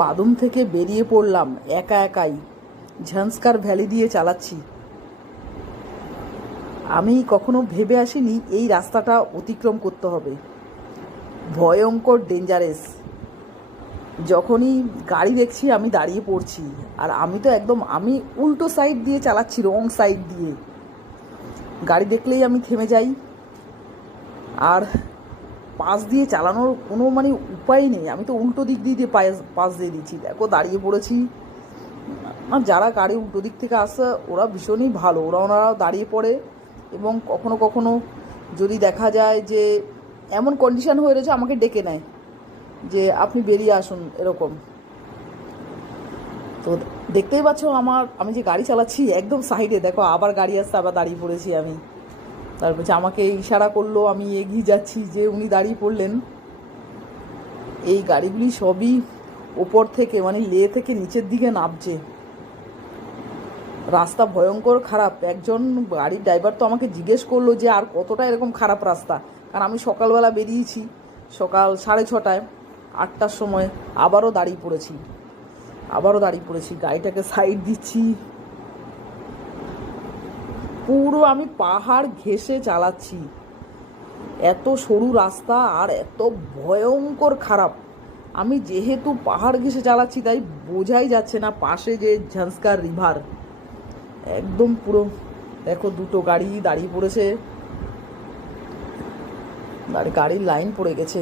বাদুম থেকে বেরিয়ে পড়লাম একা একাই। ঝান্সকার ভ্যালি দিয়ে চালাচ্ছি। আমি কখনো ভেবে আসিনি এই রাস্তাটা অতিক্রম করতে হবে। ভয়ঙ্কর ডেঞ্জারাস। যখনই গাড়ি দেখছি আমি দাঁড়িয়ে পড়ছি। আর আমি তো একদম উল্টো সাইড দিয়ে চালাচ্ছি, রং সাইড দিয়ে। গাড়ি দেখলেই আমি থেমে যাই। আর পাশ দিয়ে চালানোর কোনো উপায় নেই। আমি তো উল্টো দিক দিয়ে পাশ দিয়ে দিচ্ছি। দেখো দাঁড়িয়ে পড়েছি। আর যারা গাড়ি উল্টো দিক থেকে আসে ওরা ভীষণই ভালো, ওনারাও দাঁড়িয়ে পড়ে। এবং কখনো কখনো যদি দেখা যায় যে এমন কন্ডিশন হয়ে রয়েছে, আমাকে ডেকে নেয় যে আপনি বেরিয়ে আসুন, এরকম। তো দেখতেই পাচ্ছ আমি যে গাড়ি চালাচ্ছি একদম সাইডে, দেখো আবার গাড়ি আসছে, আবার দাঁড়িয়ে পড়েছি আমি। তারপর আমাকে ইশারা করলো, আমি এগিয়ে যাচ্ছি, যে উনি দাঁড়িয়ে পড়লেন। এই গাড়িগুলি সবই ওপর থেকে লে থেকে নিচের দিকে নামছে। রাস্তা ভয়ঙ্কর খারাপ। একজন গাড়ির ড্রাইভার তো আমাকে জিজ্ঞেস করলো যে আর কতটা এরকম খারাপ রাস্তা। কারণ আমি সকালবেলা বেরিয়েছি, সকাল 6:30, 8টার সময়। আবারও দাঁড়িয়ে পড়েছি, গাড়িটাকে সাইড দিচ্ছি। পুরো আমি পাহাড় ঘেঁষে চালাচ্ছি। এত সরু রাস্তা আর এত ভয়ঙ্কর খারাপ। আমি যেহেতু পাহাড় ঘেঁষে চালাচ্ছি তাই বোঝাই যাচ্ছে না পাশে যে ঝান্সকার রিভার। একদম পুরো দেখো দুটো গাড়ি দাঁড়িয়ে পড়েছে, গাড়ির লাইন পড়ে গেছে।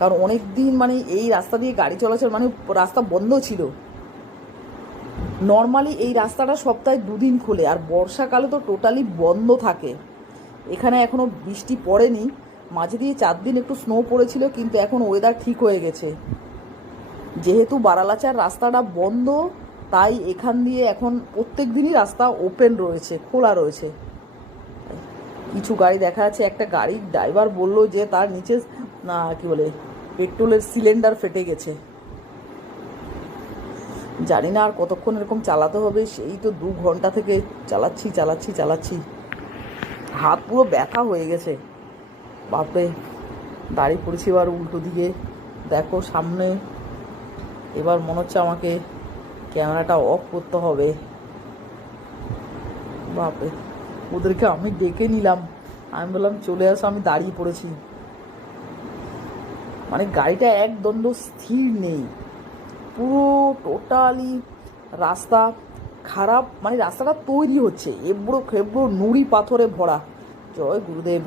কারণ অনেক দিন এই রাস্তা দিয়ে গাড়ি চলাচল রাস্তা বন্ধ ছিল। নর্মালি এই রাস্তাটা সপ্তাহে 2 দিন খোলে, আর বর্ষাকালে তো টোটালি বন্ধ থাকে। এখানে এখনও বৃষ্টি পড়েনি, মাঝে দিয়ে 4 দিন একটু স্নো পড়েছিল, কিন্তু এখন ওয়েদার ঠিক হয়ে গেছে। যেহেতু বারালাচার রাস্তাটা বন্ধ, তাই এখান দিয়ে এখন প্রত্যেক দিনই রাস্তা ওপেন রয়েছে, খোলা রয়েছে। কিছু গাড়ি দেখা যাচ্ছে, একটা গাড়ির ড্রাইভার বলল যে তার নিচে পেট্রোলের সিলিন্ডার ফেটে গেছে। জানি না আর কতক্ষণ এরকম চালাতে হবে। সেই তো 2 ঘন্টা থেকে চালাচ্ছি। হাত পুরো ব্যথা হয়ে গেছে। বাপরে, দাঁড়িয়ে পড়েছি এবার উল্টো দিকে। দেখো সামনে। এবার মনে হচ্ছে আমাকে ক্যামেরাটা অফ করতে হবে। বাপরে, ওদেরকে আমি ডেকে নিলাম। আমি বললাম চলে আসো, আমি দাঁড়িয়ে পড়েছি। গাড়িটা এক দ্বন্দ্ব স্থির নেই। পুরো টোটালি রাস্তা খারাপ। রাস্তাটা তৈরি হচ্ছে, এবড়ো খেবড়ো নুড়ি পাথরে ভরা। জয় গুরুদেব।